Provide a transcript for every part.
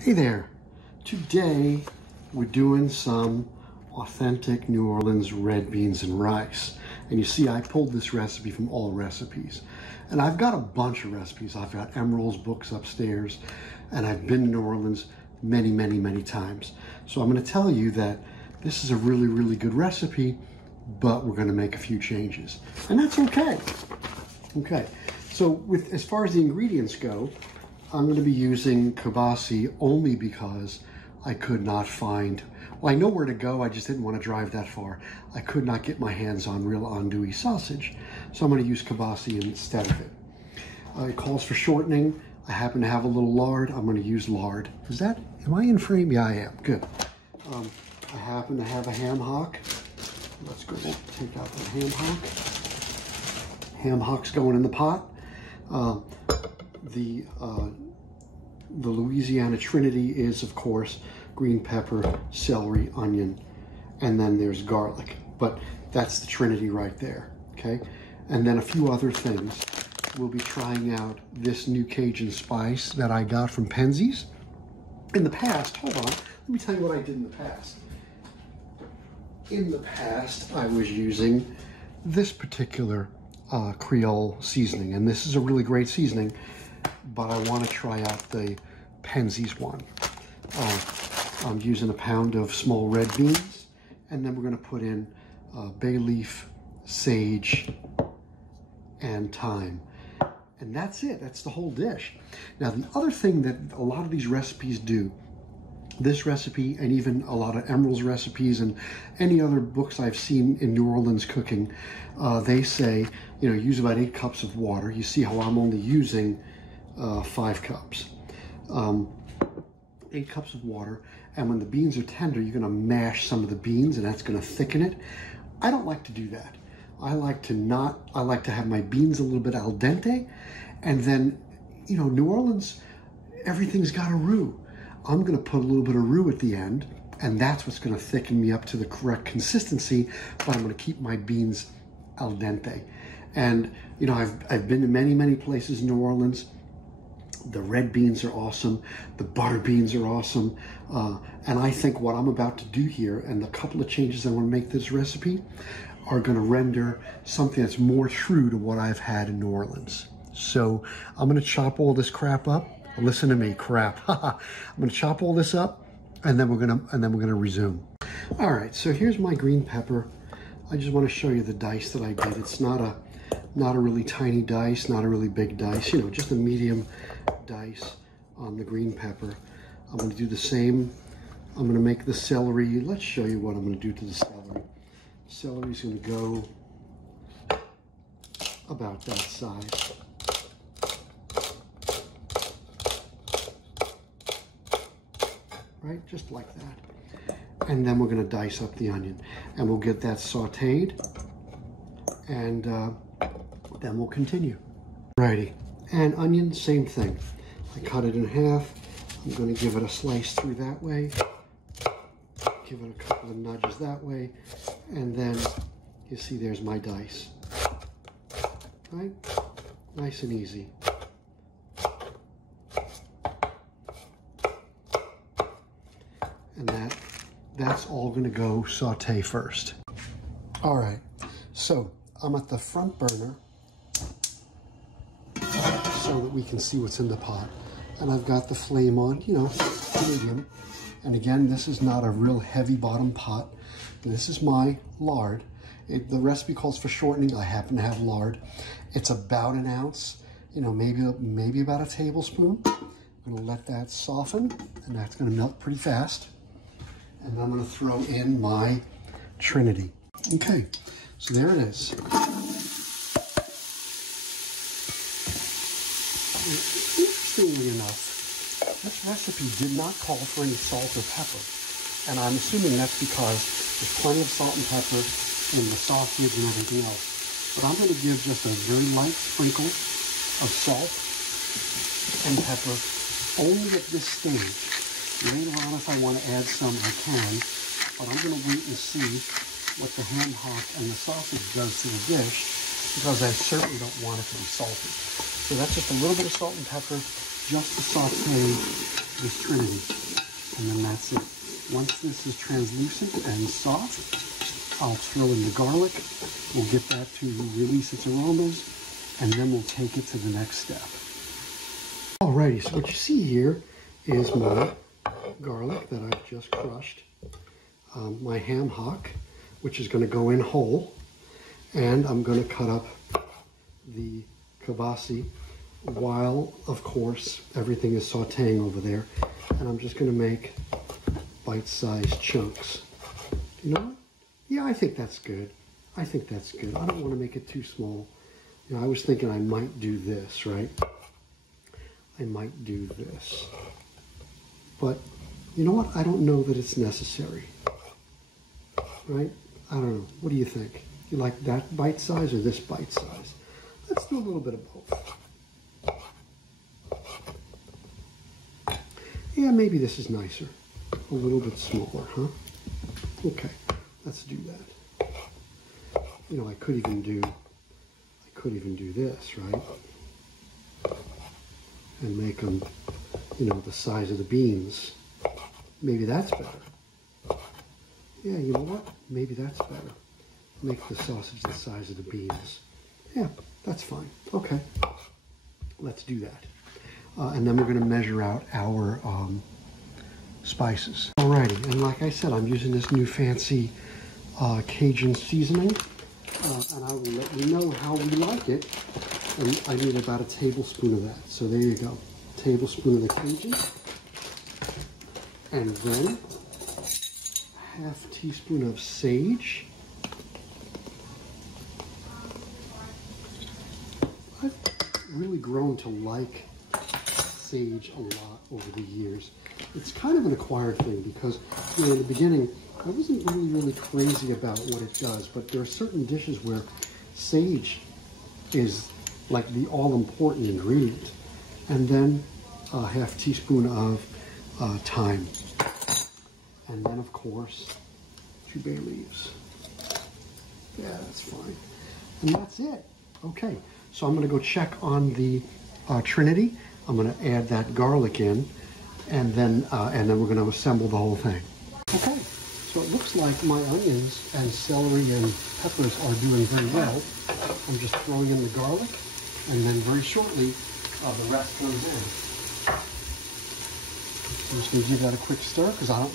Hey there. Today we're doing some authentic New Orleans red beans and rice. And you see I pulled this recipe from All Recipes. And I've got a bunch of recipes. I've got Emerald's books upstairs, and I've been to New Orleans many times. So I'm going to tell you that this is a really good recipe, but we're going to make a few changes. And that's okay. Okay. So as far as the ingredients go, I'm going to be using kibasi only because I could not find, well, I know where to go, I just didn't want to drive that far. I could not get my hands on real andouille sausage, so I'm going to use kibasi instead of it. It calls for shortening. I happen to have a little lard. I'm going to use lard. Am I in frame? Yeah, I am. Good. I happen to have a ham hock. Let's go take out the ham hock. Ham hock's going in the pot. The Louisiana Trinity is, of course, green pepper, celery, onion, and then there's garlic. But that's the Trinity right there, okay? And then a few other things. We'll be trying out this new Cajun spice that I got from Penzeys. In the past, hold on, let me tell you what I did in the past. In the past, I was using this particular Creole seasoning, and this is a really great seasoning, but I want to try out the Penzeys one. I'm using a pound of small red beans, and then we're going to put in bay leaf, sage, and thyme. And that's it. That's the whole dish. Now, the other thing that a lot of these recipes do, this recipe and even a lot of Emerald's recipes and any other books I've seen in New Orleans cooking, they say, use about 8 cups of water. You see how I'm only using 5 cups. 8 cups of water, and when the beans are tender, you're going to mash some of the beans, and that's going to thicken it. I don't like to do that. I like to have my beans a little bit al dente, and then, New Orleans, everything's got a roux. I'm going to put a little bit of roux at the end, and that's what's going to thicken me up to the correct consistency, but I'm going to keep my beans al dente. And, I've been to many places in New Orleans. The red beans are awesome. The butter beans are awesome. And I think what I'm about to do here, and the couple of changes I want to make to this recipe, are going to render something that's more true to what I've had in New Orleans. So I'm going to chop all this crap up. Listen to me, crap. I'm going to chop all this up, and then we're going to resume. All right. So here's my green pepper. I just want to show you the dice that I did. It's not a really tiny dice, not a really big dice. Just a medium dice on the green pepper. I'm going to do the same. I'm going to make the celery. Let's show you what I'm going to do to the celery. Celery's going to go about that size. Right, just like that. And then we're going to dice up the onion, and we'll get that sauteed, and then we'll continue. Righty, and onion, same thing. I cut it in half. I'm going to give it a slice through that way, give it a couple of nudges that way, and then you see there's my dice. Right, nice and easy. And that's all going to go saute first. All right, so I'm at the front burner so that we can see what's in the pot. And I've got the flame on, medium. And again, this is not a real heavy bottom pot. This is my lard. The recipe calls for shortening. I happen to have lard. It's about an ounce, maybe about a tablespoon. I'm going to let that soften, and that's going to melt pretty fast. And I'm going to throw in my Trinity. Okay, so there it is. Interestingly enough, this recipe did not call for any salt or pepper. And I'm assuming that's because there's plenty of salt and pepper in the sausage and everything else. But I'm going to give just a very light sprinkle of salt and pepper only at this stage. Later on, if I want to add some, I can, but I'm going to wait and see what the ham hock and the sausage does to the dish, because I certainly don't want it to be salty. So that's just a little bit of salt and pepper, just to saute this Trinity, and then that's it. Once this is translucent and soft, I'll throw in the garlic. We'll get that to release its aromas, and then we'll take it to the next step. Alrighty, so what you see here is my garlic that I've just crushed, my ham hock, which is going to go in whole, and I'm going to cut up the kibasi while, of course, everything is sauteing over there, and I'm just going to make bite-sized chunks. You know what? Yeah, I think that's good. I think that's good. I don't want to make it too small. You know, I was thinking I might do this, right? I might do this. But you know what? I don't know that it's necessary. Right? I don't know. What do you think? You like that bite size or this bite size? Let's do a little bit of both. Yeah, maybe this is nicer. A little bit smaller, huh? Okay, let's do that. You know, I could even do this, right? And make them, you know, the size of the beans. Maybe that's better. Yeah, you know what? Maybe that's better. Make the sausage the size of the beans. Yeah, that's fine. Okay, let's do that. And then we're going to measure out our spices. Alrighty, and like I said, I'm using this new fancy Cajun seasoning, and I will let you know how we like it. And I need about a tablespoon of that. So there you go, tablespoon of the Cajun, and then half teaspoon of sage. I've really grown to like sage a lot over the years. It's kind of an acquired thing because, you know, in the beginning, I wasn't really crazy about what it does, but there are certain dishes where sage is like the all-important ingredient. And then a half teaspoon of thyme. And then, of course, 2 bay leaves. Yeah, that's fine. And that's it. Okay, so I'm going to go check on the Trinity. I'm going to add that garlic in, and then we're going to assemble the whole thing. Okay, so it looks like my onions and celery and peppers are doing very well. I'm just throwing in the garlic, and then very shortly the rest goes in. I'm just going to give that a quick stir because I don't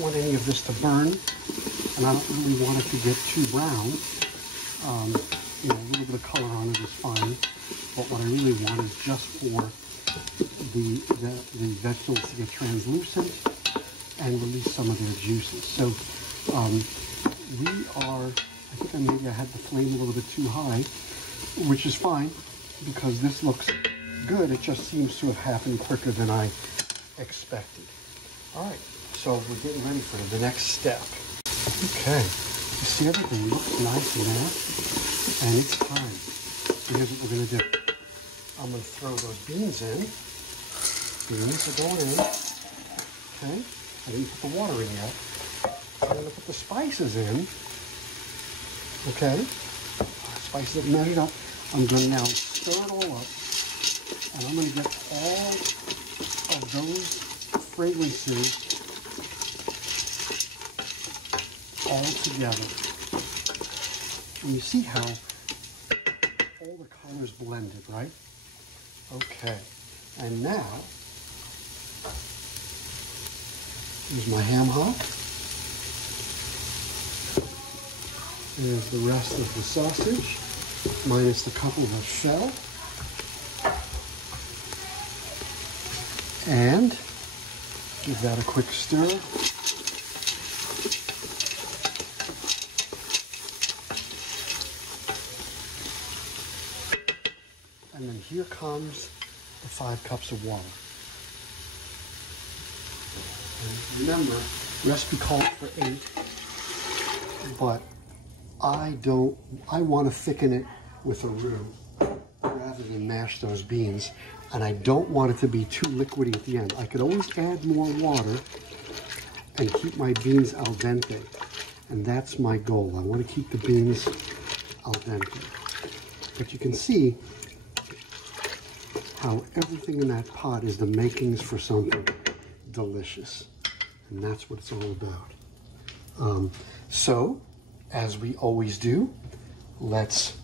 want any of this to burn, and I don't really want it to get too brown. You know, a little bit of color on it is fine, but what I really want is just for the vegetables to get translucent and release some of their juices. So I think maybe I had the flame a little bit too high, which is fine because this looks good. It just seems to have happened quicker than I expected. All right, so we're getting ready for the next step. Okay, you see everything looks nice in there, and it's time. So here's what we're going to do. I'm going to throw those beans in. Beans are going in. Okay, I didn't put the water in yet. I'm going to put the spices in. Okay, spices have measured up. I'm going to now stir it all up, and I'm going to get all of those fragrances all together. And you see how all the colors blended, right? Okay, and now here's my ham hock. There's the rest of the sausage, minus the couple that fell. And give that a quick stir. And then here comes the 5 cups of water. And remember, recipe called for 8, but I want to thicken it with a roux rather than mash those beans. And I don't want it to be too liquidy at the end. I could always add more water and keep my beans al dente. And that's my goal. I want to keep the beans al dente. But you can see how everything in that pot is the makings for something delicious. And that's what it's all about. So, as we always do, let's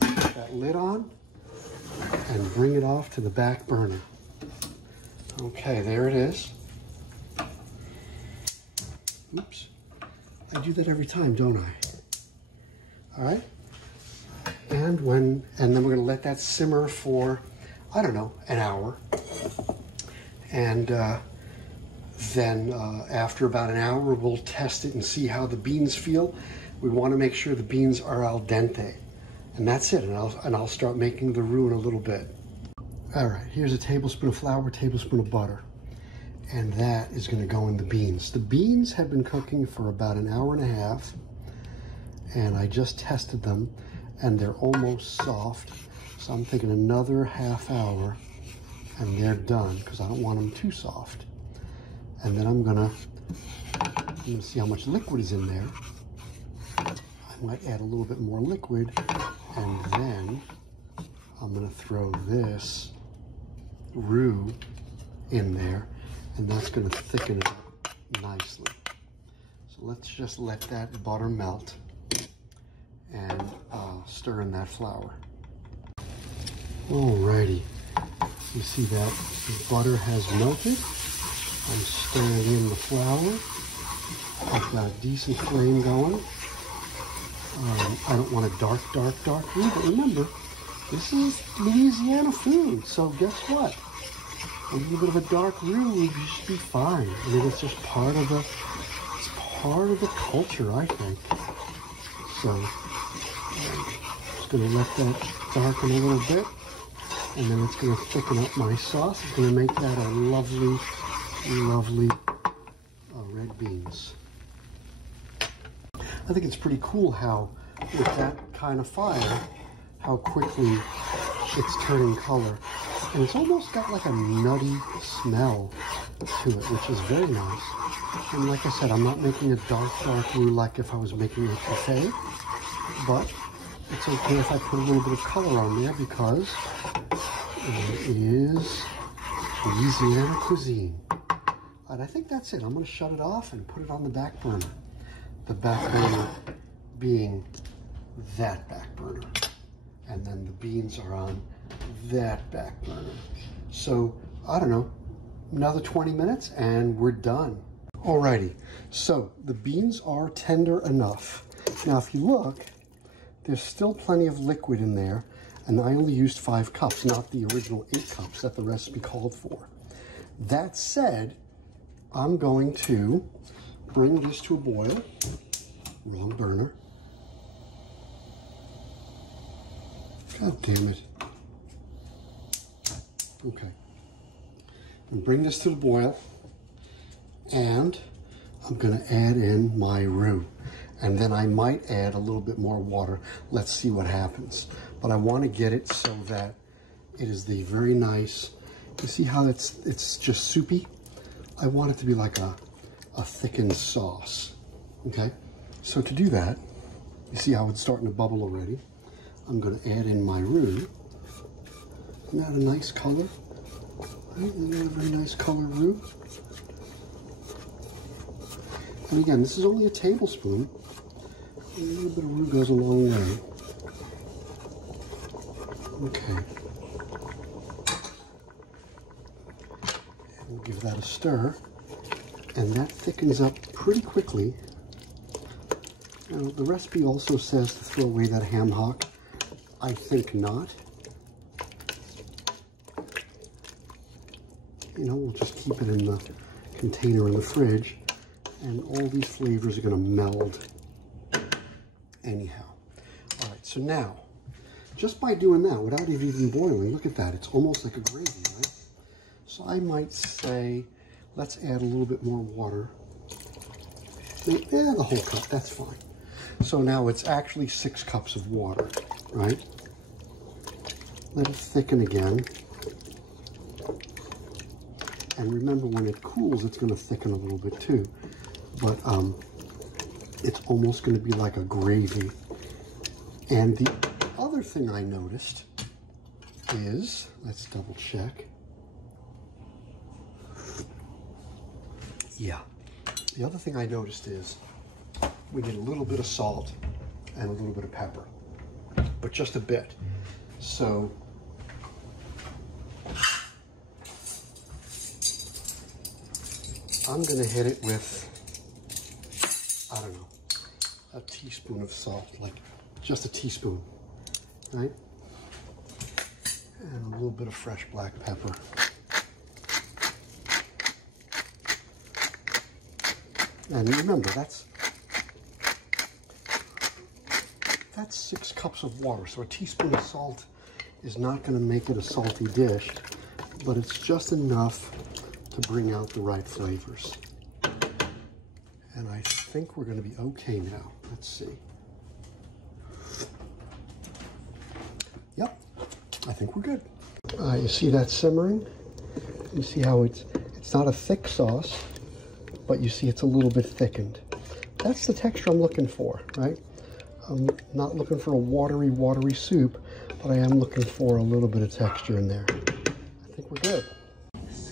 put that lid on and bring it off to the back burner. Okay, there it is. Oops. I do that every time, don't I? All right. And then we're gonna let that simmer for, I don't know, an hour. And then after about an hour, we'll test it and see how the beans feel. We wanna make sure the beans are al dente. And that's it, and I'll start making the roux in a little bit. All right, here's a tablespoon of flour, a tablespoon of butter. And that is gonna go in the beans. The beans have been cooking for about an hour and a half, and I just tested them, and they're almost soft. So I'm thinking another half hour, and they're done, because I don't want them too soft. And then I'm gonna see how much liquid is in there. I might add a little bit more liquid, and then I'm gonna throw this roux in there, and that's gonna thicken it up nicely. So let's just let that butter melt and stir in that flour. Alrighty, you see that the butter has melted. I'm stirring in the flour. I've got a decent flame going. I don't want a dark roux, but remember, this is Louisiana food, so guess what? A little bit of a dark roux should be fine. I mean, it's just part of the culture, I think. So, I'm just gonna let that darken a little bit, and then it's gonna thicken up my sauce. It's gonna make that a lovely red beans. I think it's pretty cool how, with that kind of fire, how quickly it's turning color. And it's almost got like a nutty smell to it, which is very nice. And like I said, I'm not making a dark roux like if I was making a cafe, but it's okay if I put a little bit of color on there because it is Louisiana cuisine. And I think that's it. I'm going to shut it off and put it on the back burner. The back burner being that back burner. And then the beans are on that back burner. So, I don't know, another 20 minutes and we're done. Alrighty, so the beans are tender enough. Now, if you look, there's still plenty of liquid in there, and I only used 5 cups, not the original 8 cups that the recipe called for. That said, I'm going to bring this to a boil. Wrong burner. God damn it. Okay. And bring this to the boil, and I'm going to add in my roux. And then I might add a little bit more water. Let's see what happens. But I want to get it so that it is the very nice, you see how it's just soupy? I want it to be like a thickened sauce, okay? So to do that, you see how it's starting to bubble already? I'm going to add in my roux. Isn't that a nice color? Right? Isn't that a very nice color roux? And again, this is only a tablespoon. A little bit of roux goes a long way. Okay. And we'll give that a stir. And that thickens up pretty quickly. Now, the recipe also says to throw away that ham hock. I think not. You know, we'll just keep it in the container in the fridge, and all these flavors are going to meld anyhow. All right, so now, just by doing that, without it even boiling, look at that. It's almost like a gravy, right? So I might say, let's add a little bit more water. Yeah, the whole cup, that's fine. So now it's actually 6 cups of water, right? Let it thicken again. And remember, when it cools, it's going to thicken a little bit too. But it's almost going to be like a gravy. And the other thing I noticed is, let's double check. Yeah. The other thing I noticed is we need a little bit of salt and a little bit of pepper, but just a bit. So I'm gonna hit it with, I don't know, a teaspoon of salt, like just a teaspoon, right? And a little bit of fresh black pepper. And remember, that's 6 cups of water, so a teaspoon of salt is not going to make it a salty dish, but it's just enough to bring out the right flavors. And I think we're going to be okay now. Let's see. Yep, I think we're good. You see that simmering? You see how it's not a thick sauce, but you see it's a little bit thickened. That's the texture I'm looking for, right? I'm not looking for a watery soup, but I am looking for a little bit of texture in there. I think we're good.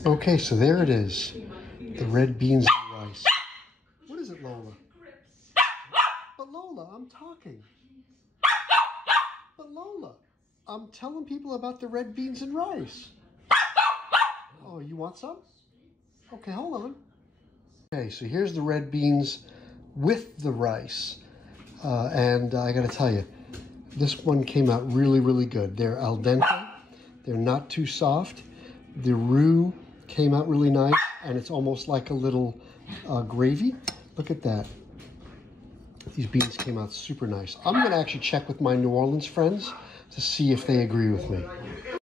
Okay, so there it is. The red beans and rice. What is it, Lola? But Lola, I'm talking. But Lola, I'm telling people about the red beans and rice. Oh, you want some? Okay, hold on. Okay, so here's the red beans with the rice. And I gotta tell you, this one came out really, really good. They're al dente, they're not too soft. The roux came out really nice, and it's almost like a little gravy. Look at that. These beans came out super nice. I'm gonna actually check with my New Orleans friends to see if they agree with me.